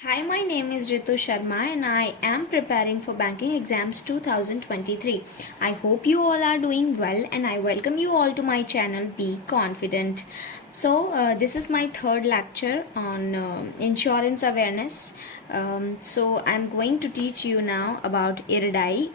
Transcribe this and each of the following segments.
Hi, my name is Ritu Sharma and I am preparing for banking exams 2023. I hope you all are doing well and I welcome you all to my channel Be Confident. So, this is my third lecture on insurance awareness. So, I'm going to teach you now about IRDAI.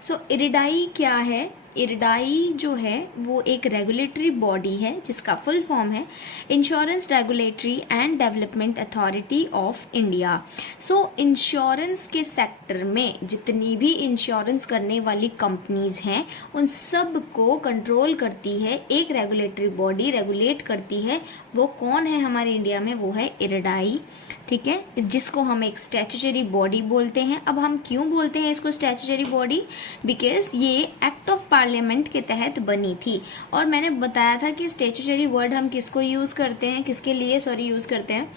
सो इरिडाई क्या है? इरिडाई जो है वो एक regulatory body है जिसका full form है insurance regulatory and development authority of India. So insurance के सेक्टर में जितनी भी इंश्योरेंस करने वाली कंपनीज हैं उन सब को कंट्रोल करती है एक रेगुलेटरी बॉडी, रेगुलेट करती है। वो कौन है हमारे इंडिया में? वो है इरिडाई, ठीक है, जिसको हम एक स्टैट्यूटरी बॉडी बोलते हैं। अब हम क्यों बोलते हैं इसको स्टैट्यूटरी बॉडी? बिकॉज ये एक्ट ऑफ पार्लियामेंट के तहत बनी थी। और मैंने बताया था कि स्टैट्यूटरी वर्ड हम किसको यूज करते हैं, किसके लिए यूज करते हैं।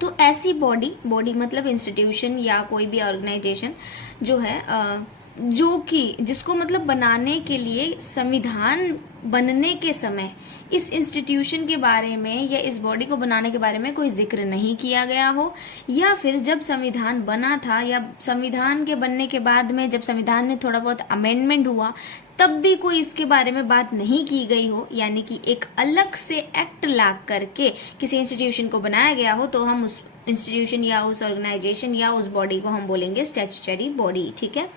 तो ऐसी बॉडी मतलब इंस्टीट्यूशन या कोई भी ऑर्गेनाइजेशन जो है जो कि जिसको मतलब बनाने के लिए संविधान बनने के समय इस इंस्टीट्यूशन के बारे में या इस बॉडी को बनाने के बारे में कोई जिक्र नहीं किया गया हो, या फिर जब संविधान बना था या संविधान के बनने के बाद में जब संविधान में थोड़ा बहुत अमेंडमेंट हुआ तब भी कोई इसके बारे में बात नहीं की गई हो, यानी कि एक अलग से एक्ट ला करके किसी इंस्टीट्यूशन को बनाया गया हो, तो हम उस इंस्टीट्यूशन या उस ऑर्गेनाइजेशन या उस बॉडी को हम बोलेंगे स्टैट्यूटरी बॉडी, ठीक है।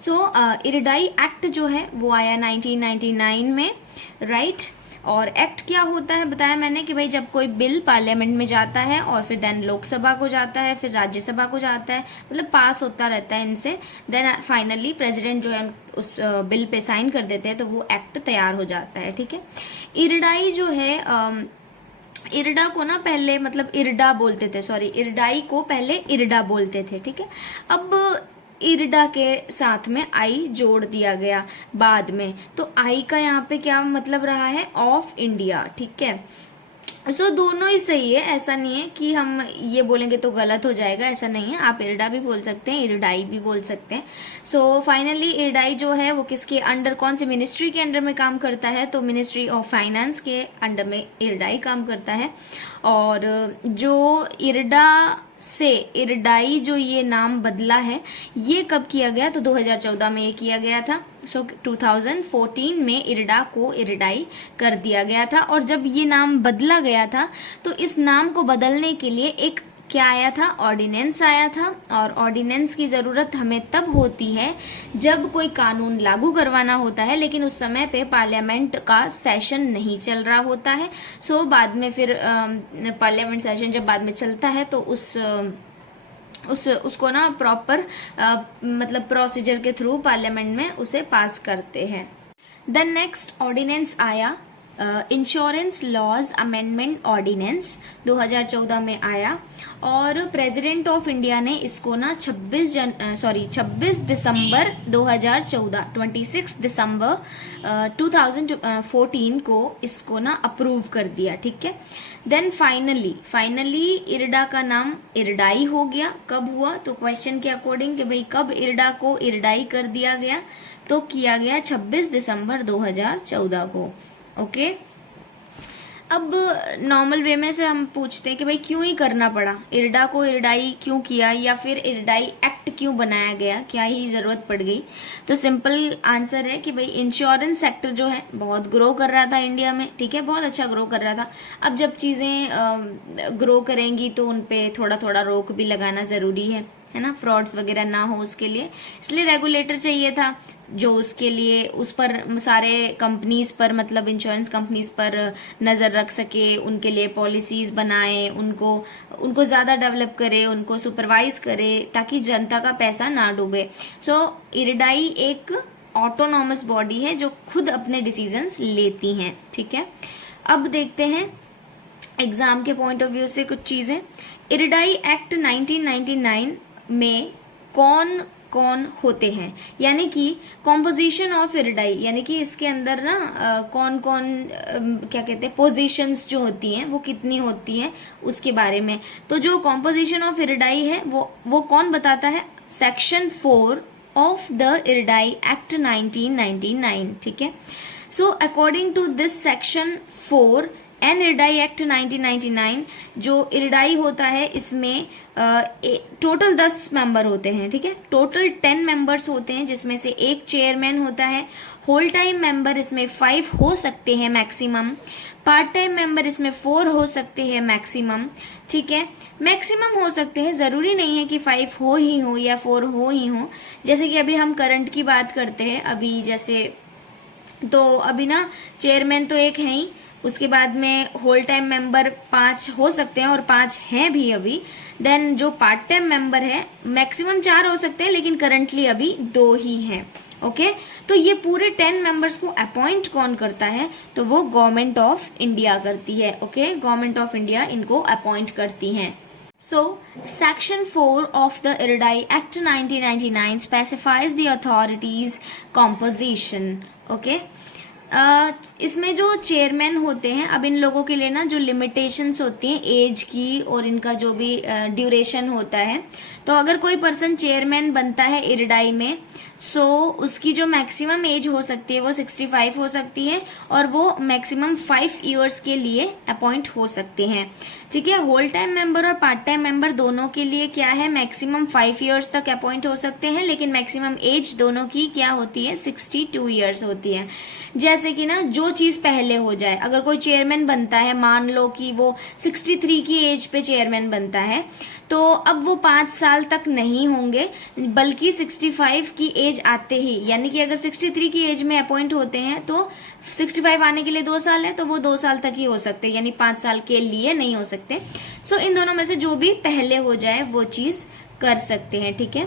सो इरिडाई एक्ट जो है वो आया 1999 में, राइट। और एक्ट क्या होता है बताया मैंने कि भाई जब कोई बिल पार्लियामेंट में जाता है और फिर देन लोकसभा को जाता है, फिर राज्यसभा को जाता है, मतलब पास होता रहता है इनसे, देन फाइनली प्रेसिडेंट जो है उस बिल पे साइन कर देते हैं तो वो एक्ट तैयार हो जाता है, ठीक है। इरिडाई जो है इरडा को ना पहले मतलब इरडा बोलते थे, सॉरी इरडाई को पहले इरडा बोलते थे, ठीक है। अब इरडा के साथ में आई जोड़ दिया गया बाद में, तो आई का यहाँ पे क्या मतलब रहा है? ऑफ इंडिया, ठीक है। सो दोनों ही सही है, ऐसा नहीं है कि हम ये बोलेंगे तो गलत हो जाएगा, ऐसा नहीं है। आप इरडा भी बोल सकते हैं, इरडाई भी बोल सकते हैं। सो फाइनली इरडाई जो है वो किसके अंडर, कौन सी मिनिस्ट्री के अंडर में काम करता है? तो मिनिस्ट्री ऑफ फाइनेंस के अंडर में इरडाई काम करता है। और जो इरडा से इरडाई जो ये नाम बदला है ये कब किया गया? तो 2014 में ये किया गया था। सो 2014 में इरडा को इरडाई कर दिया गया था। और जब ये नाम बदला गया था तो इस नाम को बदलने के लिए एक क्या आया था? ऑर्डिनेंस आया था। और ऑर्डिनेंस की जरूरत हमें तब होती है जब कोई कानून लागू करवाना होता है, लेकिन उस समय पे पार्लियामेंट का सेशन नहीं चल रहा होता है। सो बाद में फिर पार्लियामेंट सेशन जब बाद में चलता है तो उसको ना प्रॉपर मतलब प्रोसीजर के थ्रू पार्लियामेंट में उसे पास करते हैं। देन नेक्स्ट ऑर्डिनेंस आया इंश्योरेंस लॉज अमेंडमेंट ऑर्डिनेंस 2014 में आया। और प्रेसिडेंट ऑफ इंडिया ने इसको ना 26 दिसंबर 2014 26 दिसंबर 2014 को इसको ना अप्रूव कर दिया, ठीक है। देन फाइनली इरडा का नाम इरडाई हो गया। कब हुआ? तो क्वेश्चन के अकॉर्डिंग कि भाई कब इरडा को इरडाई कर दिया गया? तो किया गया 26 दिसंबर 2014 को, ओके। अब नॉर्मल वे में से हम पूछते हैं कि भाई क्यों ही करना पड़ा, इरडा को इरडाई क्यों किया, या फिर इरडाई एक्ट क्यों बनाया गया, क्या ही जरूरत पड़ गई? तो सिंपल आंसर है कि भाई इंश्योरेंस सेक्टर जो है बहुत ग्रो कर रहा था इंडिया में, ठीक है, बहुत अच्छा ग्रो कर रहा था। अब जब चीजें ग्रो करेंगी तो उनपे थोड़ा थोड़ा रोक भी लगाना जरूरी है ना, फ्रॉड्स वगैरह ना हो उसके लिए, इसलिए रेगुलेटर चाहिए था जो उसके लिए उस पर सारे कंपनीज पर मतलब इंश्योरेंस कंपनीज पर नजर रख सके, उनके लिए पॉलिसीज बनाए, उनको ज्यादा डेवलप करे, उनको सुपरवाइज करे ताकि जनता का पैसा ना डूबे। सो इरडाई एक ऑटोनॉमस बॉडी है जो खुद अपने डिसीजंस लेती हैं, ठीक है। अब देखते हैं एग्जाम के पॉइंट ऑफ व्यू से कुछ चीजें। इरडाई एक्ट 1999 में कौन कौन होते हैं, यानी कि कॉम्पोजिशन ऑफ इरडाई, यानी कि इसके अंदर ना कौन कौन क्या कहते हैं पोजीशंस जो होती हैं वो कितनी होती हैं उसके बारे में। तो जो कॉम्पोजिशन ऑफ इरडाई है वो कौन बताता है? Section 4 of the IRDAI act 1999, ठीक है। So according to this section 4 an IRDAI act 1999, जो इरडाई होता है इसमें टोटल 10 मेंबर होते हैं, ठीक है, टोटल 10 मेंबर्स होते हैं जिसमें से एक चेयरमैन होता है। होल टाइम मेंबर इसमें 5 हो सकते हैं मैक्सिमम, पार्ट टाइम मेंबर इसमें 4 हो सकते हैं मैक्सिमम, ठीक है, मैक्सिमम हो सकते हैं, जरूरी नहीं है कि 5 हो ही हो या 4 हो ही हो। जैसे कि अभी हम करंट की बात करते हैं, अभी जैसे तो अभी ना चेयरमैन तो एक है ही, उसके बाद में होल टाइम मेंबर 5 हो सकते हैं और 5 हैं भी अभी। देन जो पार्ट टाइम मेंबर है मैक्सिमम 4 हो सकते हैं, लेकिन करंटली अभी 2 ही हैं। ओके, तो ये पूरे 10 मेंबर्स को अपॉइंट कौन करता है, तो वो गवर्नमेंट ऑफ इंडिया करती है। ओके, गवर्नमेंट ऑफ इंडिया इनको अपॉइंट करती हैं। So, Section 4 of the Iridai Act 1999 specifies the authorities' composition. Okay? इसमें जो चेयरमैन होते हैं, अब इन लोगों के लिए ना जो लिमिटेशंस होती हैं एज की और इनका जो भी ड्यूरेशन होता है, तो अगर कोई पर्सन चेयरमैन बनता है इरडाई में, सो उसकी जो मैक्सिमम एज हो सकती है वो 65 हो सकती है और वो मैक्सिमम 5 इयर्स के लिए अपॉइंट हो सकते हैं। ठीक है, होल टाइम मेंबर और पार्ट टाइम मेंबर दोनों के लिए क्या है, मैक्सिमम 5 इयर्स तक अपॉइंट हो सकते हैं, लेकिन मैक्सिमम एज दोनों की क्या होती है, 62 इयर्स होती है। जैसे कि ना जो चीज पहले हो जाए, अगर कोई चेयरमैन बनता है, मान लो कि वो 63 की एज पे चेयरमैन बनता है, तो अब वो 5 साल तक नहीं होंगे, बल्कि 65 की एज आते ही, यानी कि अगर 63 की एज में अपॉइंट होते हैं तो 65 आने के लिए 2 साल है, तो वो 2 साल तक ही हो सकते हैं, यानी 5 साल के लिए नहीं हो सकते। सो इन दोनों में से जो भी पहले हो जाए वो चीज कर सकते हैं। ठीक है,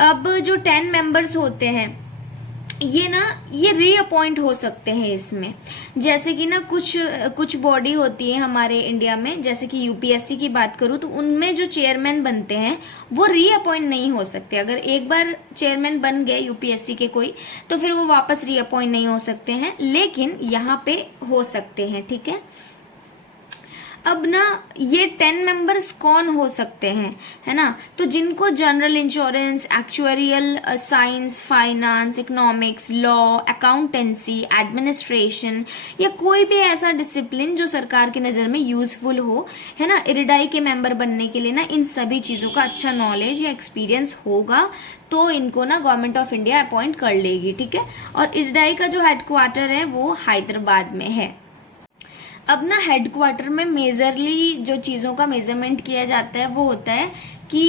अब जो 10 मेंबर्स होते हैं ये रीअपॉइंट हो सकते हैं इसमें। जैसे कि ना कुछ बॉडी होती है हमारे इंडिया में, जैसे कि यूपीएससी की बात करूं तो उनमें जो चेयरमैन बनते हैं वो रीअपॉइंट नहीं हो सकते। अगर एक बार चेयरमैन बन गए यूपीएससी के कोई, तो फिर वो वापस रीअपॉइंट नहीं हो सकते हैं, लेकिन यहाँ पे हो सकते हैं। ठीक है, अब ना ये 10 मेंबर्स कौन हो सकते हैं, है ना, तो जिनको general insurance, actuarial science, finance, economics, law, accountancy, administration या कोई भी ऐसा डिसिप्लिन जो सरकार की नज़र में यूजफुल हो, है ना, इरडाई के मेंबर बनने के लिए ना इन सभी चीज़ों का अच्छा नॉलेज या एक्सपीरियंस होगा, तो इनको ना गवर्नमेंट ऑफ इंडिया अपॉइंट कर लेगी। ठीक है, और इरडाई का जो हेडक्वार्टर है वो हैदराबाद में है। अब ना हेडक्वार्टर में मेजरली जो चीज़ों का मेजरमेंट किया जाता है वो होता है कि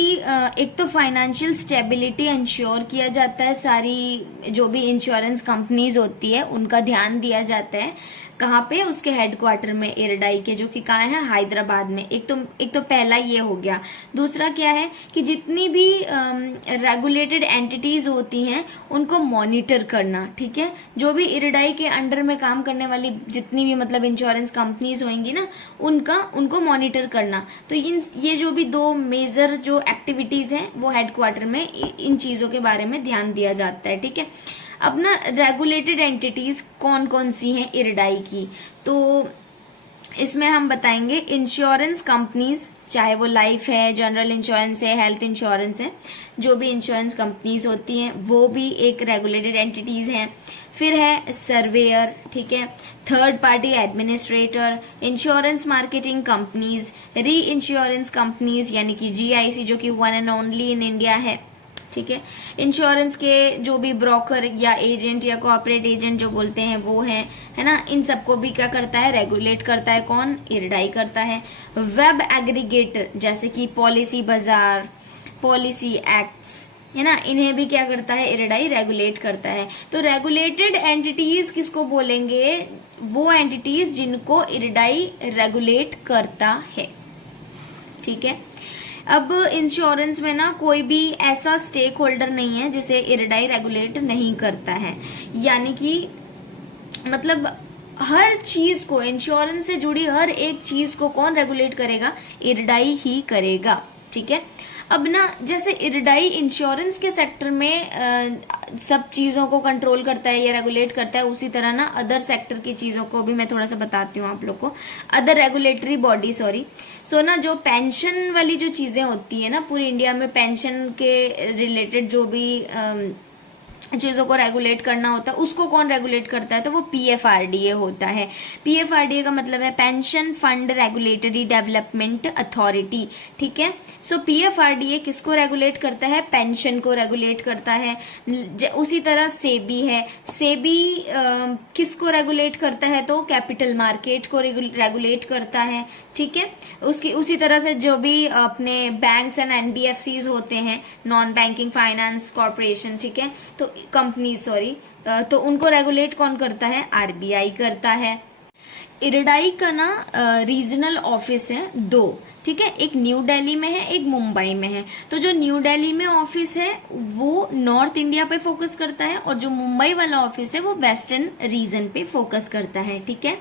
एक तो फाइनेंशियल स्टेबिलिटी इंश्योर किया जाता है, सारी जो भी इंश्योरेंस कंपनीज होती है उनका ध्यान दिया जाता है। कहाँ पे, उसके हेडक्वार्टर में, इरडाई के, जो कि कहाँ है, हैदराबाद में। एक तो पहला ये हो गया। दूसरा क्या है कि जितनी भी रेगुलेटेड एंटिटीज होती हैं उनको मॉनिटर करना। ठीक है, जो भी इरडाई के अंडर में काम करने वाली जितनी भी मतलब इंश्योरेंस कंपनीज होंगी ना, उनको मॉनिटर करना। तो ये जो भी 2 मेजर जो एक्टिविटीज हैं वो हेडक्वार्टर में इन चीजों के बारे में ध्यान दिया जाता है। ठीक है, अब ना रेगुलेटेड एंटिटीज कौन कौन सी हैं इरडाई की, तो इसमें हम बताएंगे इंश्योरेंस कंपनीज, चाहे वो लाइफ है, जनरल इंश्योरेंस है, हेल्थ इंश्योरेंस है, जो भी इंश्योरेंस कंपनीज होती हैं वो भी एक रेगुलेटेड एंटिटीज हैं। फिर है सर्वेयर, ठीक है, third party administrator, insurance marketing companies, reinsurance companies यानी कि जीआईसी, जो कि one and only in India है। ठीक है, इंश्योरेंस के जो भी ब्रोकर या एजेंट या कॉर्पोरेट एजेंट जो बोलते हैं वो हैं, है ना, इन सबको भी क्या करता है, रेगुलेट करता है कौन, इरडाई करता है। वेब एग्रीगेटर जैसे कि पॉलिसी बाजार, पॉलिसी एक्ट्स, है ना, इन्हें भी क्या करता है, इरडाई रेगुलेट करता है। तो रेगुलेटेड एंटिटीज किसको बोलेंगे, वो एंटिटीज जिनको इरडाई रेगुलेट करता है। ठीक है, अब इंश्योरेंस में ना कोई भी ऐसा स्टेक होल्डर नहीं है जिसे इरडाई रेगुलेट नहीं करता है, यानी कि मतलब हर चीज को, इंश्योरेंस से जुड़ी हर एक चीज को कौन रेगुलेट करेगा, इरडाई ही करेगा। ठीक है, अब ना जैसे इरडाई इंश्योरेंस के सेक्टर में सब चीजों को कंट्रोल करता है या रेगुलेट करता है, उसी तरह ना अदर सेक्टर की चीजों को भी मैं थोड़ा सा बताती हूँ आप लोग को। अदर रेगुलेटरी बॉडी, सो ना जो पेंशन वाली जो चीजें होती है ना, पूरी इंडिया में पेंशन के रिलेटेड जो भी चीज़ों को रेगुलेट करना होता है, उसको कौन रेगुलेट करता है, तो वो पीएफआरडीए होता है। पीएफआरडीए का मतलब है pension fund regulatory development authority, ठीक है। सो पीएफआरडीए किसको रेगुलेट करता है, पेंशन को रेगुलेट करता है। उसी तरह सेबी है, सेबी किसको रेगुलेट करता है, तो कैपिटल मार्केट को रेगुलेट करता है, ठीक है। उसकी उसी तरह से जो भी अपने बैंक्स एंड एनबीएफसीज होते हैं, नॉन बैंकिंग फाइनेंस कॉर्पोरेशन, ठीक है, तो कंपनी सॉरी, तो उनको रेगुलेट कौन करता है, आरबीआई करता है। इरडाई का ना रीजनल ऑफिस है दो, ठीक है, एक न्यू दिल्ली में है, एक मुंबई में है। तो जो न्यू दिल्ली में ऑफिस है वो नॉर्थ इंडिया पे फोकस करता है, और जो मुंबई वाला ऑफिस है वो वेस्टर्न रीजन पे फोकस करता है, ठीक है।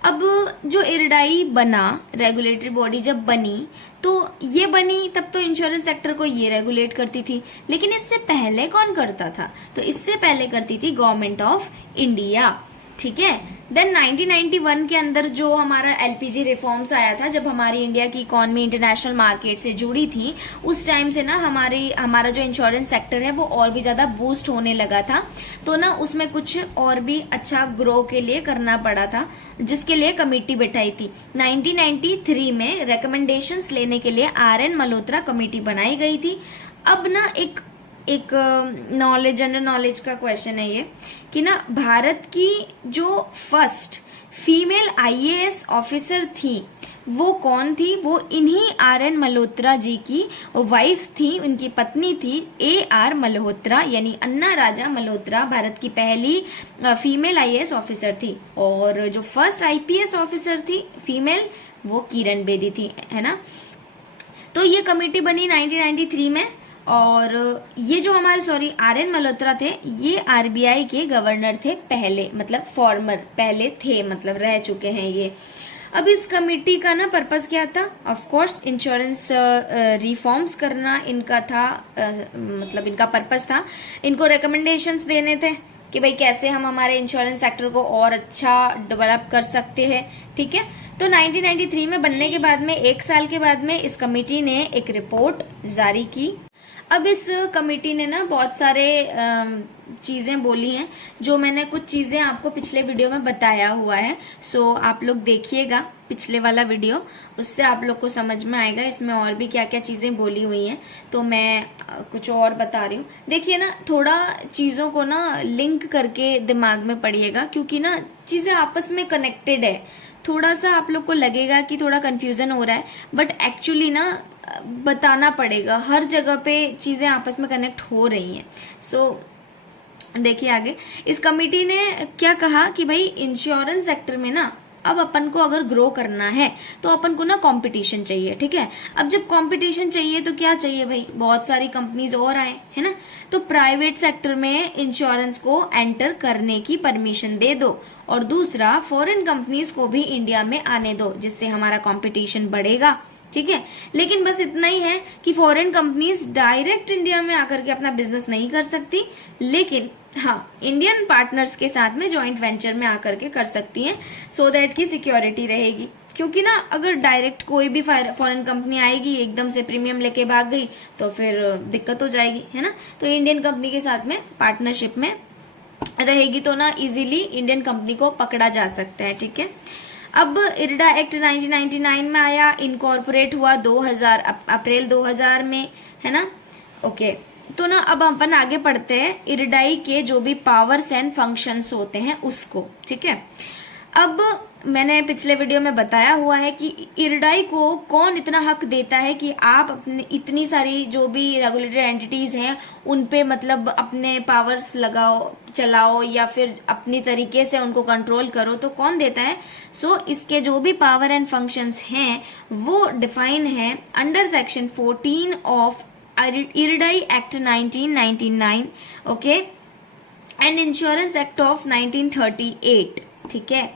अब जो इरडाई बना, रेगुलेटरी बॉडी जब बनी, तो ये बनी तब तो इंश्योरेंस सेक्टर को ये रेगुलेट करती थी, लेकिन इससे पहले कौन करता था, तो इससे पहले करती थी गवर्नमेंट ऑफ इंडिया, ठीक है। देन 1991 के अंदर जो हमारा एलपीजी रिफॉर्म्स आया था, जब हमारी इंडिया की इकॉनमी इंटरनेशनल मार्केट से जुड़ी थी, उस टाइम से ना हमारा जो इंश्योरेंस सेक्टर है वो और भी ज्यादा बूस्ट होने लगा था। तो ना उसमें कुछ और भी अच्छा ग्रो के लिए करना पड़ा था, जिसके लिए कमेटी बैठाई थी। 1993 में रिकमेंडेशंस लेने के लिए आर.एन. मल्होत्रा कमेटी बनाई गई थी। अब ना एक जनरल नॉलेज का क्वेश्चन है ये, कि ना भारत की जो फर्स्ट फीमेल आईएएस ऑफिसर थी वो कौन थी, वो इन्हीं आर.एन. मल्होत्रा जी की वाइफ थी, उनकी पत्नी थी ए.आर. मल्होत्रा, यानी अन्ना राजा मल्होत्रा भारत की पहली फीमेल आईएएस ऑफिसर थी। और जो फर्स्ट आईपीएस ऑफिसर थी फीमेल, वो किरण बेदी थी, है ना। तो ये कमेटी बनी 1993 में, और ये जो हमारे आर.एन. मल्होत्रा थे, ये आरबीआई के गवर्नर थे पहले, मतलब फॉर्मर पहले थे, मतलब रह चुके हैं ये। अब इस कमेटी का ना पर्पस क्या था, ऑफ कोर्स इंश्योरेंस रिफॉर्म्स करना इनका था, मतलब इनका पर्पस था। इनको रिकमेंडेशंस देने थे कि भाई कैसे हम हमारे इंश्योरेंस सेक्टर को और अच्छा डेवलप कर सकते हैं, ठीक है। तो 1993 में बनने के बाद में 1 साल के बाद में इस कमेटी ने एक रिपोर्ट जारी की। अब इस कमेटी ने ना बहुत सारे चीज़ें बोली हैं, जो मैंने कुछ चीज़ें आपको पिछले वीडियो में बताया हुआ है। सो आप लोग देखिएगा पिछले वाला वीडियो, उससे आप लोग को समझ में आएगा इसमें और भी क्या क्या चीज़ें बोली हुई हैं। तो मैं कुछ और बता रही हूँ। देखिए ना, थोड़ा चीज़ों को ना लिंक करके दिमाग में पढ़िएगा, क्योंकि ना चीज़ें आपस में कनेक्टेड है। थोड़ा सा आप लोग को लगेगा कि थोड़ा कन्फ्यूज़न हो रहा है, बट एक्चुअली ना बताना पड़ेगा, हर जगह पे चीज़ें आपस में कनेक्ट हो रही हैं। सो देखिए आगे, इस कमेटी ने क्या कहा कि भाई इंश्योरेंस सेक्टर में ना अब अपन को अगर ग्रो करना है तो अपन को ना कंपटीशन चाहिए, ठीक है। अब जब कंपटीशन चाहिए तो क्या चाहिए भाई, बहुत सारी कंपनीज और आए, है ना। तो प्राइवेट सेक्टर में इंश्योरेंस को एंटर करने की परमिशन दे दो, और दूसरा फॉरेन कंपनीज को भी इंडिया में आने दो, जिससे हमारा कंपटीशन बढ़ेगा, ठीक है। लेकिन बस इतना ही है कि फॉरेन कंपनीज डायरेक्ट इंडिया में आकर के अपना बिजनेस नहीं कर सकती, लेकिन हाँ इंडियन पार्टनर्स के साथ में जॉइंट वेंचर में आकर के कर सकती हैं, सो दैट की सिक्योरिटी रहेगी। क्योंकि ना अगर डायरेक्ट कोई भी फॉरेन कंपनी आएगी एकदम से प्रीमियम लेके भाग गई तो फिर दिक्कत हो जाएगी, है ना। तो इंडियन कंपनी के साथ में पार्टनरशिप में रहेगी तो ना इजीली इंडियन कंपनी को पकड़ा जा सकता है, ठीक है। अब इरडा एक्ट 1999 में आया, इनकॉर्पोरेट हुआ 2000 अप्रैल 2000 में, है ना। ओके, तो ना अब अपन आगे पढ़ते हैं इरडाई के जो भी पावर्स एंड फंक्शंस होते हैं उसको, ठीक है। अब मैंने पिछले वीडियो में बताया हुआ है कि इरडाई को कौन इतना हक देता है कि आप अपने इतनी सारी जो भी रेगुलेटरी एंटिटीज हैं उन पे मतलब अपने पावर्स लगाओ, चलाओ, या फिर अपनी तरीके से उनको कंट्रोल करो, तो कौन देता है। सो इसके जो भी पावर एंड फंक्शंस हैं वो डिफाइन है under section 14 of IRDAI act 1999, okay, and insurance act of 1938, ठीक है।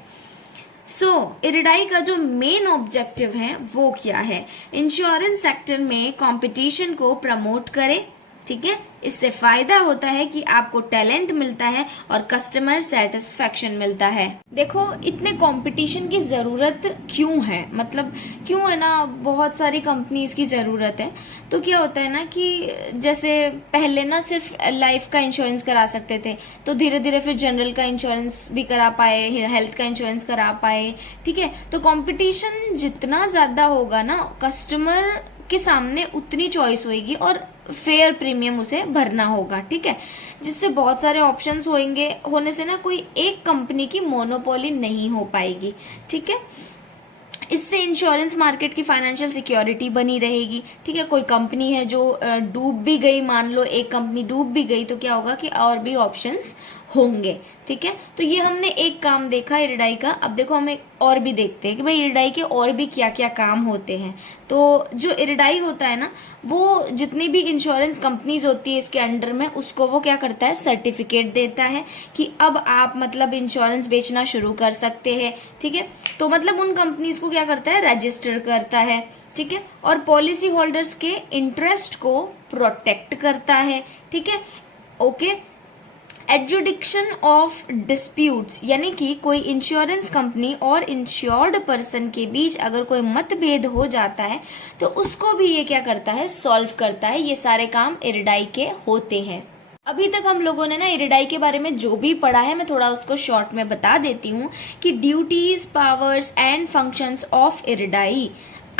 सो इरडाई का जो मेन ऑब्जेक्टिव है वो क्या है, इंश्योरेंस सेक्टर में कंपटीशन को प्रमोट करे, ठीक है। इससे फायदा होता है कि आपको टैलेंट मिलता है और कस्टमर सेटिस्फेक्शन मिलता है। देखो इतने कंपटीशन की जरूरत क्यों है, मतलब क्यों है ना, बहुत सारी कंपनीज की जरूरत है। तो क्या होता है ना कि जैसे पहले ना सिर्फ लाइफ का इंश्योरेंस करा सकते थे, तो धीरे धीरे फिर जनरल का इंश्योरेंस भी करा पाए, हेल्थ का इंश्योरेंस करा पाए, ठीक है। तो कंपटीशन जितना ज्यादा होगा ना, कस्टमर के सामने उतनी चॉइस होगी और फेयर प्रीमियम उसे भरना होगा, ठीक है। जिससे बहुत सारे ऑप्शंस होने से ना कोई एक कंपनी की मोनोपोली नहीं हो पाएगी, ठीक है। इससे इंश्योरेंस मार्केट की फाइनेंशियल सिक्योरिटी बनी रहेगी, ठीक है। कोई कंपनी है जो डूब भी गई, मान लो एक कंपनी डूब भी गई, तो क्या होगा कि और भी ऑप्शंस होंगे, ठीक है। तो ये हमने एक काम देखा इरडाई का। अब देखो हम एक और भी देखते हैं कि भाई इरडाई के और भी क्या क्या काम होते हैं। तो जो इरडाई होता है ना, वो जितनी भी इंश्योरेंस कंपनीज होती है इसके अंडर में, उसको वो क्या करता है, सर्टिफिकेट देता है कि अब आप मतलब इंश्योरेंस बेचना शुरू कर सकते हैं, ठीक है। तो मतलब उन कंपनीज को क्या करता है, रजिस्टर करता है, ठीक है। और पॉलिसी होल्डर्स के इंटरेस्ट को प्रोटेक्ट करता है, ठीक है, ओके। एडजुडिक्शन ऑफ डिस्प्यूट्स, यानी कि कोई इंश्योरेंस कंपनी और इंश्योर्ड पर्सन के बीच अगर कोई मतभेद हो जाता है तो उसको भी ये क्या करता है, सॉल्व करता है। ये सारे काम इरडाई के होते हैं। अभी तक हम लोगों ने ना इरडाई के बारे में जो भी पढ़ा है, मैं थोड़ा उसको शॉर्ट में बता देती हूँ कि duties, powers and functions of IRDAI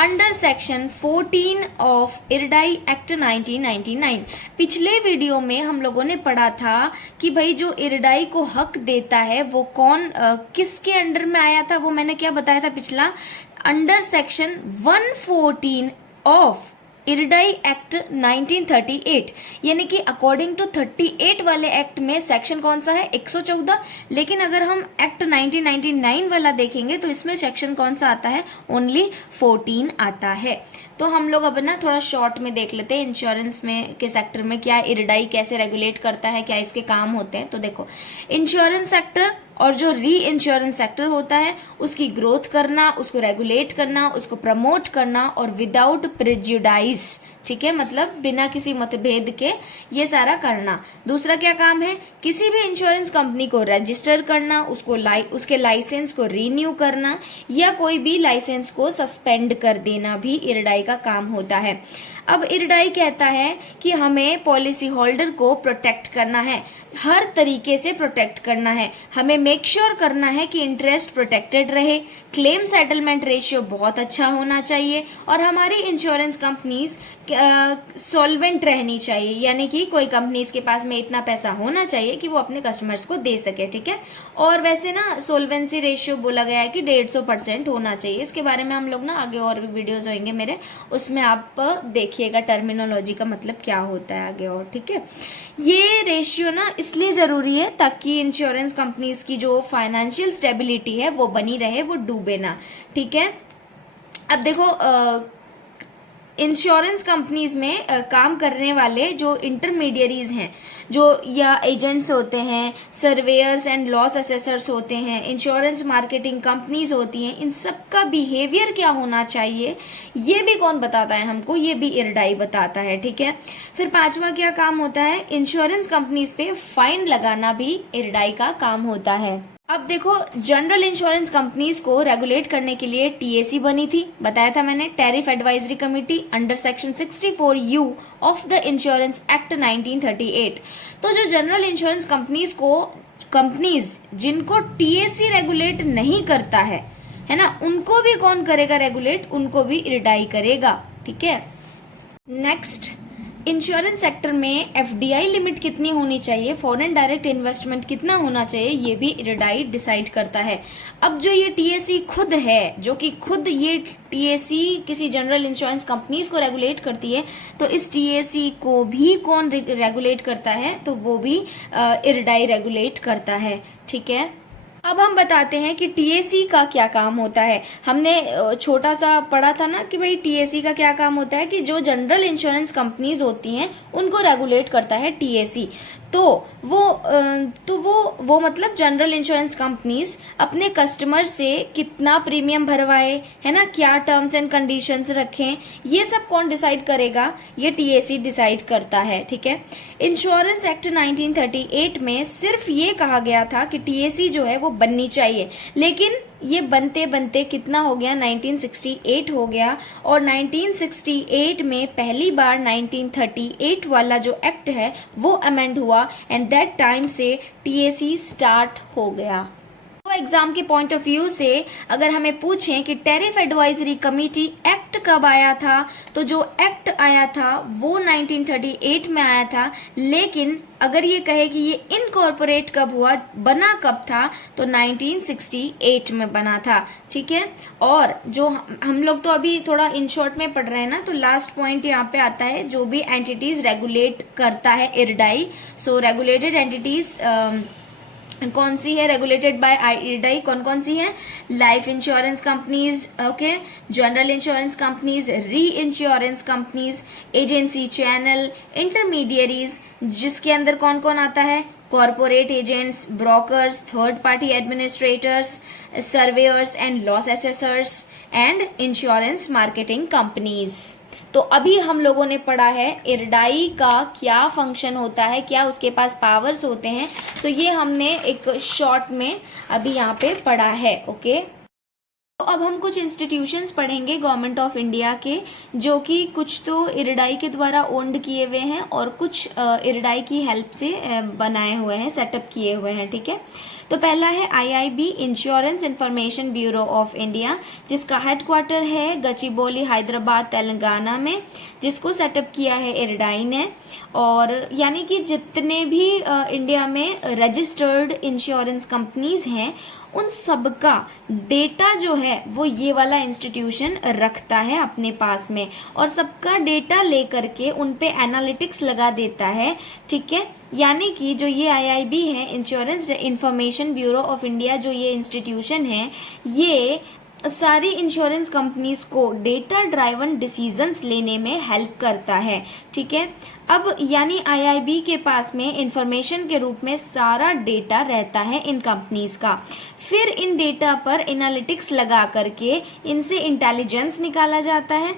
under section 14 of IRDAI act 1999। पिछले वीडियो में हम लोगों ने पढ़ा था कि भाई जो इरडाई को हक देता है वो कौन, किसके अंडर में आया था, वो मैंने क्या बताया था पिछला, under section 114 of IRDAI act 1938, यानी कि अकॉर्डिंग टू 38 वाले एक्ट में सेक्शन कौन सा है, 114। लेकिन अगर हम एक्ट 1999 वाला देखेंगे तो इसमें सेक्शन कौन सा आता है, ओनली 14 आता है। तो हम लोग अब ना थोड़ा शॉर्ट में देख लेते हैं इंश्योरेंस में के सेक्टर में क्या इरडाई कैसे रेगुलेट करता है, क्या इसके काम होते हैं। तो देखो, इंश्योरेंस सेक्टर और जो री इंश्योरेंस सेक्टर होता है उसकी ग्रोथ करना, उसको रेगुलेट करना, उसको प्रमोट करना और विदाउट प्रेजुडाइज, ठीक है, मतलब बिना किसी मतभेद के ये सारा करना। दूसरा क्या काम है, किसी भी इंश्योरेंस कंपनी को रजिस्टर करना, उसके लाइसेंस को रीन्यू करना या कोई भी लाइसेंस को सस्पेंड कर देना भी इरडाई का काम होता है। अब इरडाई कहता है कि हमें पॉलिसी होल्डर को प्रोटेक्ट करना है, हर तरीके से प्रोटेक्ट करना है। हमें मेक श्योर करना है कि इंटरेस्ट प्रोटेक्टेड रहे, क्लेम सेटलमेंट रेशियो बहुत अच्छा होना चाहिए और हमारी इंश्योरेंस कंपनीज सॉल्वेंट रहनी चाहिए, यानी कि कोई कंपनीज के पास में इतना पैसा होना चाहिए कि वो अपने कस्टमर्स को दे सके, ठीक है। और वैसे ना सोल्वेंसी रेशियो बोला गया है कि 150% होना चाहिए। इसके बारे में हम लोग ना आगे और भी वीडियोज होंगे मेरे, उसमें आप देखिएगा टर्मिनोलॉजी का मतलब क्या होता है आगे और, ठीक है। ये रेशियो ना इसलिए जरूरी है ताकि इंश्योरेंस कंपनीज की जो फाइनेंशियल स्टेबिलिटी है वो बनी रहे, वो डूबे ना, ठीक है। अब देखो इंश्योरेंस कंपनीज में काम करने वाले जो इंटरमीडियरीज हैं, जो या एजेंट्स होते हैं, सर्वेयर्स एंड लॉस असेसर्स होते हैं, इंश्योरेंस मार्केटिंग कंपनीज होती हैं, इन सब का बिहेवियर क्या होना चाहिए ये भी कौन बताता है हमको, ये भी इरडाई बताता है, ठीक है। फिर पांचवा क्या काम होता है, इंश्योरेंस कंपनीज पे फाइन लगाना भी इरडाई का काम होता है। अब देखो, जनरल इंश्योरेंस कंपनीज को रेगुलेट करने के लिए टीएसी बनी थी, बताया था मैंने, tariff advisory committee under section 64U of the insurance act 1938। तो जो जनरल इंश्योरेंस कंपनीज जिनको टीएसी रेगुलेट नहीं करता है ना, उनको भी कौन करेगा रेगुलेट, उनको भी इरडाई करेगा, ठीक है। नेक्स्ट, इंश्योरेंस सेक्टर में एफडीआई लिमिट कितनी होनी चाहिए, फॉरेन डायरेक्ट इन्वेस्टमेंट कितना होना चाहिए, ये भी इरडाई डिसाइड करता है। अब जो ये टीएसी खुद है, जो कि खुद ये टीएसी किसी जनरल इंश्योरेंस कंपनीज को रेगुलेट करती है, तो इस टीएसी को भी कौन रेगुलेट करता है, तो वो भी इरडाई रेगुलेट करता है, ठीक है। अब हम बताते हैं कि टीएसी का क्या काम होता है। हमने छोटा सा पढ़ा था ना कि भाई टीएसी का क्या काम होता है, कि जो जनरल इंश्योरेंस कंपनीज होती हैं उनको रेगुलेट करता है टीएसी। तो वो मतलब जनरल इंश्योरेंस कंपनीज अपने कस्टमर से कितना प्रीमियम भरवाए, है ना, क्या टर्म्स एंड कंडीशंस रखें, ये सब कौन डिसाइड करेगा? ये टीएसी डिसाइड करता है, ठीक है। इंश्योरेंस एक्ट 1938 में सिर्फ ये कहा गया था कि टीएसी जो है वो बननी चाहिए, लेकिन ये बनते बनते कितना हो गया, 1968 हो गया, और 1968 में पहली बार 1938 वाला जो एक्ट है वो अमेंड हुआ, एंड दैट टाइम से टीएसी स्टार्ट हो गया। तो एग्जाम के पॉइंट ऑफ व्यू से अगर हमें पूछें कि टैरिफ एडवाइजरी कमेटी एक्ट कब आया था, तो जो एक्ट आया था वो 1938 में आया था, लेकिन अगर ये कहे कि ये इनकॉर्पोरेट कब हुआ, बना कब था, तो 1968 में बना था, ठीक है। और जो हम लोग तो अभी थोड़ा इन शॉर्ट में पढ़ रहे हैं ना, तो लास्ट पॉइंट यहाँ पे आता है, जो भी एंटिटीज रेगुलेट करता है इरडाई। सो रेगुलेटेड एंटिटीज कौन सी है रेगुलेटेड बाय IRDAI, कौन कौन सी है? Life insurance companies, okay, general insurance companies, reinsurance companies, agency channel, intermediaries, जिसके अंदर कौन कौन आता है? Corporate agents, brokers, third party administrators, surveyors and loss assessors, and insurance marketing companies. तो अभी हम लोगों ने पढ़ा है इरडाई का क्या फंक्शन होता है, क्या उसके पास पावर्स होते हैं, तो ये हमने एक शॉर्ट में अभी यहाँ पे पढ़ा है, ओके। तो अब हम कुछ इंस्टीट्यूशंस पढ़ेंगे गवर्नमेंट ऑफ इंडिया के, जो कि कुछ तो इरडाई के द्वारा ओन्ड किए हुए हैं और कुछ इरडाई की हेल्प से बनाए हुए हैं, सेटअप किए हुए हैं, ठीक है। तो पहला है IIB, insurance information bureau of India, जिसका हेडक्वार्टर है गचिबौली, हैदराबाद, तेलंगाना में, जिसको सेटअप किया है इरडाई ने। और यानी कि जितने भी इंडिया में रजिस्टर्ड इंश्योरेंस कंपनीज हैं, उन सबका डेटा जो है वो ये वाला इंस्टीट्यूशन रखता है अपने पास में, और सबका डेटा लेकर के उन पे एनालिटिक्स लगा देता है, ठीक है। यानी कि जो ये IIB है, insurance information bureau of India, जो ये इंस्टीट्यूशन है, ये सारी इंश्योरेंस कंपनीज को डेटा ड्राइवन डिसीजंस लेने में हेल्प करता है, ठीक है। अब यानी IIB के पास में इंफॉर्मेशन के रूप में सारा डेटा रहता है इन कंपनीज का, फिर इन डेटा पर एनालिटिक्स लगा करके इनसे इंटेलिजेंस निकाला जाता है,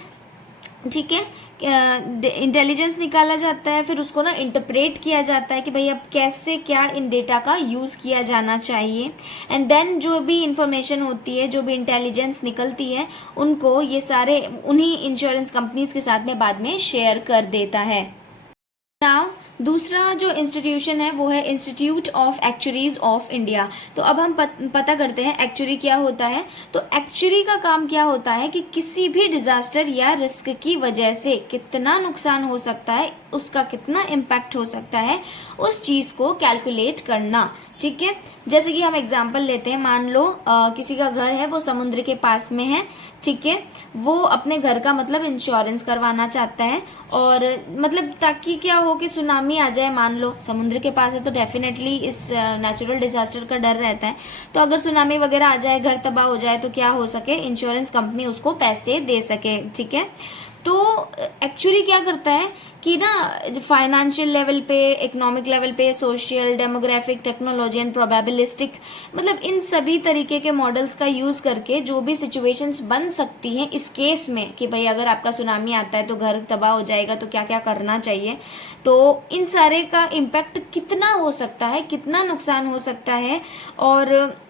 ठीक है। इंटेलिजेंस निकाला जाता है, फिर उसको ना इंटरप्रेट किया जाता है कि भाई अब कैसे क्या इन डेटा का यूज़ किया जाना चाहिए, एंड देन जो भी इंफॉर्मेशन होती है, जो भी इंटेलिजेंस निकलती है, उनको ये सारे उन्हीं इंश्योरेंस कंपनीज के साथ में बाद में शेयर कर देता है। नाउ दूसरा जो इंस्टीट्यूशन है वो है institute of actuaries of India. तो अब हम पता करते हैं एक्चुरी क्या होता है। तो एक्चुरी का काम क्या होता है कि किसी भी डिजास्टर या रिस्क की वजह से कितना नुकसान हो सकता है, उसका कितना इम्पैक्ट हो सकता है, उस चीज को कैलकुलेट करना, ठीक है। जैसे कि हम एग्जांपल लेते हैं, मान लो किसी का घर है वो समुद्र के पास में है, ठीक है। वो अपने घर का मतलब इंश्योरेंस करवाना चाहता है, और मतलब ताकि क्या हो कि सुनामी आ जाए, मान लो समुद्र के पास है तो डेफिनेटली इस नेचुरल डिजास्टर का डर रहता है, तो अगर सुनामी वगैरह आ जाए, घर तबाह हो जाए, तो क्या हो सके, इंश्योरेंस कंपनी उसको पैसे दे सके, ठीक है। तो एक्चुअली क्या करता है कि ना फाइनेंशियल लेवल पे, इकोनॉमिक लेवल पे, social, demographic, technology and probabilistic, मतलब इन सभी तरीके के मॉडल्स का यूज करके जो भी सिचुएशंस बन सकती हैं इस केस में कि भाई अगर आपका सुनामी आता है तो घर तबाह हो जाएगा, तो क्या क्या करना चाहिए, तो इन सारे का इम्पैक्ट कितना हो सकता है, कितना नुकसान हो सकता है, और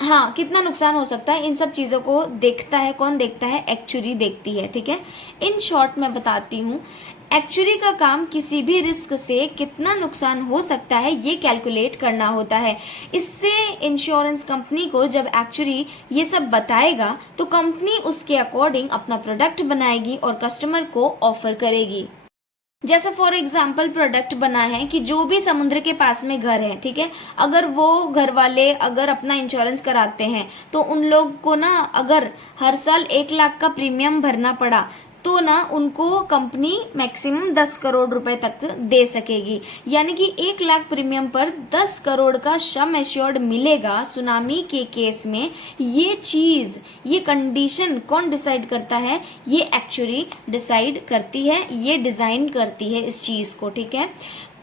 हाँ कितना नुकसान हो सकता है, इन सब चीज़ों को देखता है, कौन देखता है, एक्चुरी देखती है, ठीक है। इन शॉर्ट मैं बताती हूँ, एक्चुरी का काम किसी भी रिस्क से कितना नुकसान हो सकता है ये कैलकुलेट करना होता है। इससे इंश्योरेंस कंपनी को जब एक्चुरी ये सब बताएगा तो कंपनी उसके अकॉर्डिंग अपना प्रोडक्ट बनाएगी और कस्टमर को ऑफर करेगी। जैसे फॉर एग्जाम्पल प्रोडक्ट बना है कि जो भी समुद्र के पास में घर है, ठीक है, अगर वो घर वाले अगर अपना इंश्योरेंस कराते हैं तो उन लोग को ना अगर हर साल 1 लाख का प्रीमियम भरना पड़ा तो ना उनको कंपनी मैक्सिमम 10 करोड़ रुपए तक दे सकेगी। यानी कि 1 लाख प्रीमियम पर 10 करोड़ का सम एश्योर्ड मिलेगा सुनामी के केस में। ये चीज, ये कंडीशन कौन डिसाइड करता है, ये एक्चुअली डिसाइड करती है, ये डिजाइन करती है इस चीज को, ठीक है।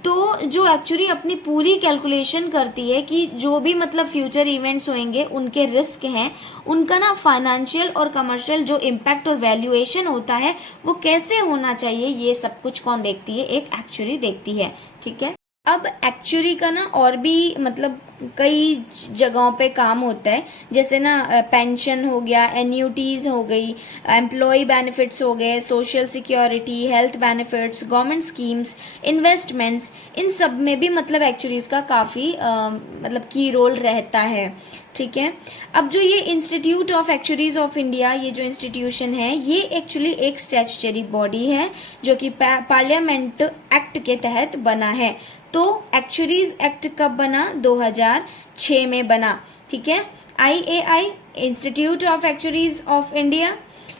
तो जो एक्चुअली अपनी पूरी कैलकुलेशन करती है कि जो भी मतलब फ्यूचर इवेंट्स होंगे उनके रिस्क हैं, उनका ना फाइनेंशियल और कमर्शियल जो इम्पैक्ट और वैल्यूएशन होता है वो कैसे होना चाहिए, ये सब कुछ कौन देखती है, एक एक्चुअली देखती है। ठीक है, अब एक्चुअली का ना और भी मतलब कई जगहों पे काम होता है, जैसे ना पेंशन हो गया, एन्यूटीज हो गई, एम्प्लॉय बेनिफिट्स हो गए, social security, health benefits, government schemes, investments, इन सब में भी मतलब एक्चुअलीज का काफ़ी मतलब की रोल रहता है। ठीक है, अब जो ये institute of actuaries of India, ये जो इंस्टीट्यूशन है, ये एक्चुअली एक स्टैट्यूटरी बॉडी है जो कि पार्लियामेंट एक्ट के तहत बना है। तो एक्चुअरीज एक्ट कब बना? 2006 में बना। ठीक है, IAI, institute of actuaries of India,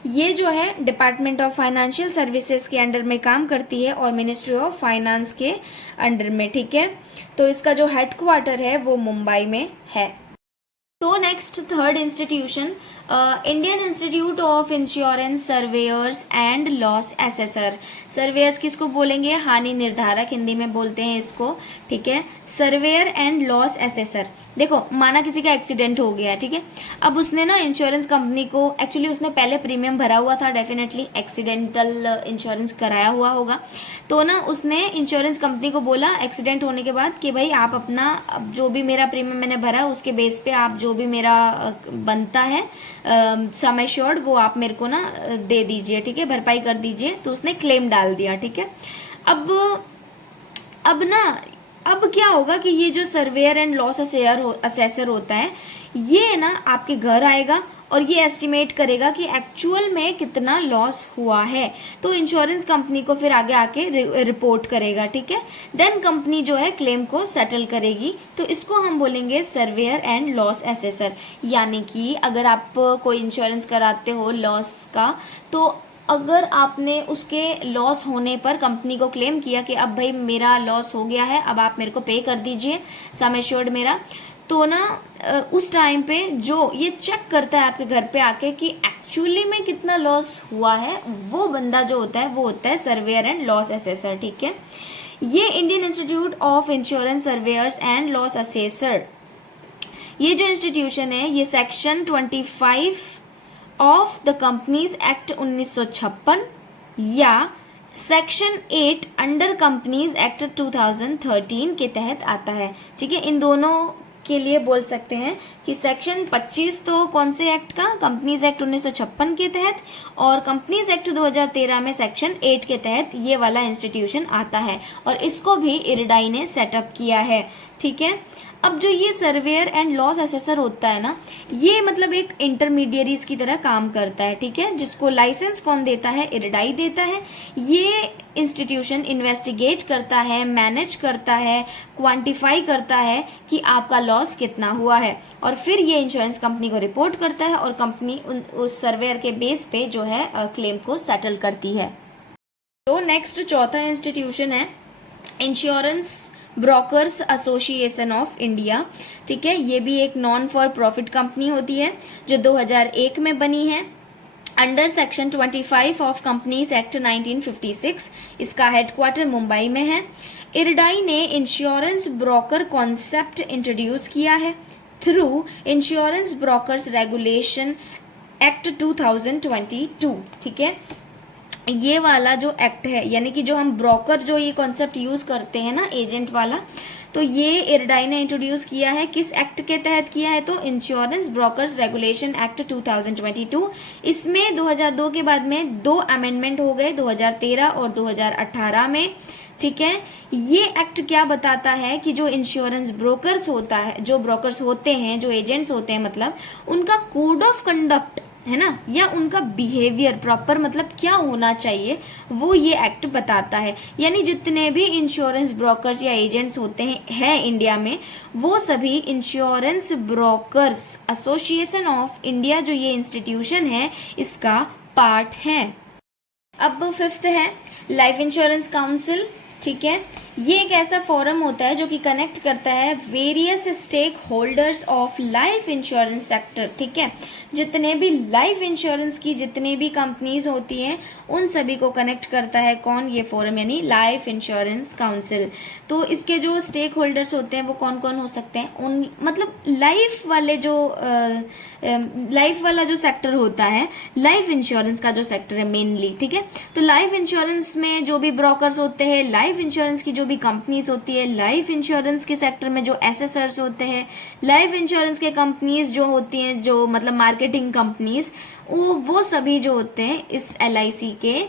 ये जो है डिपार्टमेंट ऑफ फाइनेंशियल सर्विसेज के अंडर में काम करती है और मिनिस्ट्री ऑफ फाइनेंस के अंडर में। ठीक है, तो इसका जो हेडक्वार्टर है वो मुंबई में है। तो next third institution, Indian institute of insurance surveyor's and loss assessor. Surveyor's किसको बोलेंगे? हानि निर्धारक हिंदी में बोलते हैं इसको। ठीक है, सर्वेयर एंड लॉस एसेसर। देखो, माना किसी का एक्सीडेंट हो गया, ठीक है, अब उसने ना इंश्योरेंस कंपनी को, एक्चुअली उसने पहले प्रीमियम भरा हुआ था, डेफिनेटली एक्सीडेंटल इंश्योरेंस कराया हुआ होगा, तो ना उसने इंश्योरेंस कंपनी को बोला एक्सीडेंट होने के बाद कि भाई आप अपना जो भी मेरा प्रीमियम मैंने भरा उसके बेस पे आप जो भी मेरा बनता है सम एश्योर्ड वो आप मेरे को ना दे दीजिए। ठीक है, भरपाई कर दीजिए। तो उसने क्लेम डाल दिया। ठीक है, अब क्या होगा कि ये जो सर्वेयर एंड लॉस असेसर होता है, ये ना आपके घर आएगा और ये एस्टिमेट करेगा कि एक्चुअल में कितना लॉस हुआ है, तो इंश्योरेंस कंपनी को फिर आगे आके रिपोर्ट करेगा। ठीक है, देन कंपनी जो है क्लेम को सेटल करेगी, तो इसको हम बोलेंगे सर्वेयर एंड लॉस एसेसर। यानी कि अगर आप कोई इंश्योरेंस कराते हो लॉस का, तो अगर आपने उसके लॉस होने पर कंपनी को क्लेम किया कि अब भाई मेरा लॉस हो गया है, अब आप मेरे को पे कर दीजिए सम एश्योर्ड मेरा, तो ना उस टाइम पे जो ये चेक करता है आपके घर पे आके कि एक्चुअली में कितना लॉस हुआ है, वो बंदा जो होता है वो होता है सर्वेयर एंड लॉस एसेसर। ठीक है, ये Indian institute of insurance surveyor's and loss assessor, ये जो इंस्टीट्यूशन है, ये section 25 of the companies act 1956 या सेक्शन 8 अंडर कंपनीज एक्ट 2013 के तहत आता है। ठीक है, इन दोनों के लिए बोल सकते हैं कि सेक्शन 25 तो कौन से एक्ट का? कंपनीज एक्ट 1956 के तहत, और कंपनीज एक्ट 2013 में सेक्शन 8 के तहत ये वाला इंस्टीट्यूशन आता है, और इसको भी इरडाई ने सेटअप किया है। ठीक है, अब जो ये सर्वेयर एंड लॉस असेसर होता है ना, ये मतलब एक इंटरमीडियरीज की तरह काम करता है। ठीक है, जिसको लाइसेंस कौन देता है? इरडाई देता है। ये इंस्टीट्यूशन इन्वेस्टिगेट करता है, मैनेज करता है, क्वांटिफाई करता है कि आपका लॉस कितना हुआ है, और फिर ये इंश्योरेंस कंपनी को रिपोर्ट करता है और कंपनी उस सर्वेयर के बेस पे जो है क्लेम को सेटल करती है। तो नेक्स्ट चौथा इंस्टीट्यूशन है insurance brokers association of India. ठीक है, ये भी एक नॉन फॉर प्रॉफिट कंपनी होती है जो 2001 में बनी है under section 25 of companies act 1956। इसका हेडक्वार्टर मुंबई में है। इरडाई ने इंश्योरेंस ब्रोकर कॉन्सेप्ट इंट्रोड्यूस किया है through insurance brokers regulation act 2022। ठीक है, ये वाला जो एक्ट है, यानी कि जो हम ब्रोकर जो ये कॉन्सेप्ट यूज करते हैं ना, एजेंट वाला, तो ये इरडाई ने इंट्रोड्यूस किया है। किस एक्ट के तहत किया है? तो इंश्योरेंस ब्रोकर्स रेगुलेशन एक्ट 2022। इसमें 2002 के बाद में 2 अमेंडमेंट हो गए, 2013 और 2018 में। ठीक है, ये एक्ट क्या बताता है कि जो इंश्योरेंस ब्रोकर्स होता है, जो ब्रोकर्स होते हैं, जो एजेंट्स होते हैं, मतलब उनका कोड ऑफ कंडक्ट है ना, या उनका बिहेवियर प्रॉपर मतलब क्या होना चाहिए, वो ये एक्ट बताता है। यानी जितने भी इंश्योरेंस ब्रोकर्स या एजेंट्स होते हैं इंडिया में, वो सभी insurance brokers association of India जो ये इंस्टीट्यूशन है, इसका पार्ट है। अब 5th है लाइफ इंश्योरेंस काउंसिल। ठीक है। ये एक ऐसा फोरम होता है जो कि कनेक्ट करता है various stake holders of life insurance sector. ठीक है, जितने भी लाइफ इंश्योरेंस की जितने भी कंपनीज होती हैं उन सभी को कनेक्ट करता है कौन, ये फोरम, यानी लाइफ इंश्योरेंस काउंसिल। तो इसके जो स्टेक होल्डर्स होते हैं वो कौन कौन हो सकते हैं, उन मतलब लाइफ वाले जो लाइफ वाला जो सेक्टर होता है, लाइफ इंश्योरेंस का जो सेक्टर है मेनली। ठीक है, तो लाइफ इंश्योरेंस में जो भी ब्रोकर्स होते हैं, लाइफ इंश्योरेंस की जो भी कंपनीज होती है, लाइफ इंश्योरेंस के सेक्टर में जो एसेसर्स होते हैं, लाइफ इंश्योरेंस के कंपनीज जो होती हैं, जो मतलब मार्केटिंग कंपनीज, वो सभी जो होते हैं इस LIC के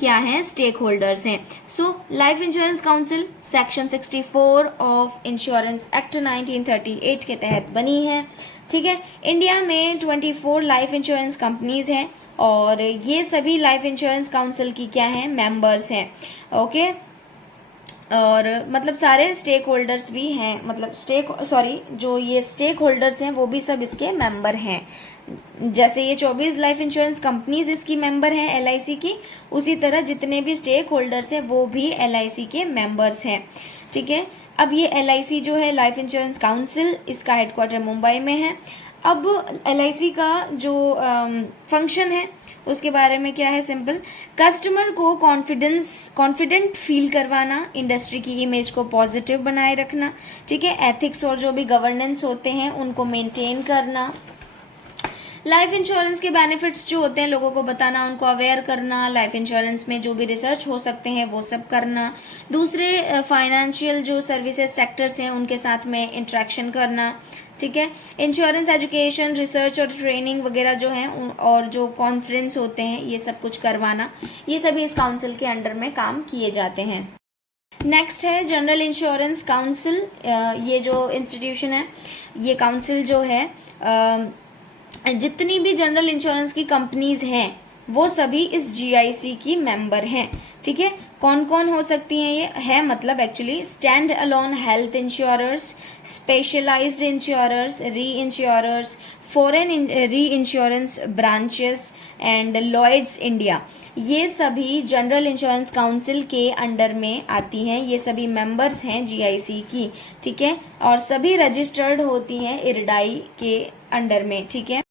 क्या हैं, स्टेक होल्डर्स हैं। So life insurance council section 64 of insurance act 1938 के तहत बनी है। ठीक है, इंडिया में 24 लाइफ इंश्योरेंस कंपनीज हैं और ये सभी लाइफ इंश्योरेंस काउंसिल की क्या हैं, मेंबर्स हैं। ओके, और मतलब सारे स्टेक होल्डर्स भी हैं, मतलब जो ये स्टेक होल्डर्स हैं वो भी सब इसके मेंबर हैं। जैसे ये 24 लाइफ इंश्योरेंस कंपनीज इसकी मेंबर हैं LIC की, उसी तरह जितने भी स्टेक होल्डर्स हैं वो भी LIC के मेंबर्स हैं। ठीक है, अब ये LIC जो है लाइफ इंश्योरेंस काउंसिल, इसका हेडक्वार्टर मुंबई में है। अब LIC का जो फंक्शन है उसके बारे में क्या है, सिंपल, कस्टमर को कॉन्फिडेंट फील करवाना, इंडस्ट्री की इमेज को पॉजिटिव बनाए रखना। ठीक है, एथिक्स और जो भी गवर्नेंस होते हैं उनको मेंटेन करना, लाइफ इंश्योरेंस के बेनिफिट्स जो होते हैं लोगों को बताना, उनको अवेयर करना, लाइफ इंश्योरेंस में जो भी रिसर्च हो सकते हैं वो सब करना, दूसरे फाइनेंशियल जो सर्विसेज सेक्टर्स हैं उनके साथ में इंटरेक्शन करना। ठीक है, इंश्योरेंस एजुकेशन, रिसर्च और ट्रेनिंग वगैरह जो हैं और जो कॉन्फ्रेंस होते हैं ये सब कुछ करवाना, ये सभी इस काउंसिल के अंडर में काम किए जाते हैं। नेक्स्ट है जनरल इंश्योरेंस काउंसिल। ये जो इंस्टीट्यूशन है, ये काउंसिल जो है जितनी भी जनरल इंश्योरेंस की कंपनीज हैं वो सभी इस GIC की मेंबर हैं। ठीक है, कौन कौन हो सकती हैं ये है, मतलब actually stand alone health insurers, specialised insurers, reinsurers, foreign reinsurance branches and Lloyd's India, ये सभी जनरल इंश्योरेंस काउंसिल के अंडर में आती हैं। ये सभी मेंबर्स हैं GIC की। ठीक है, और सभी रजिस्टर्ड होती हैं IRDAI के अंडर में। ठीक है,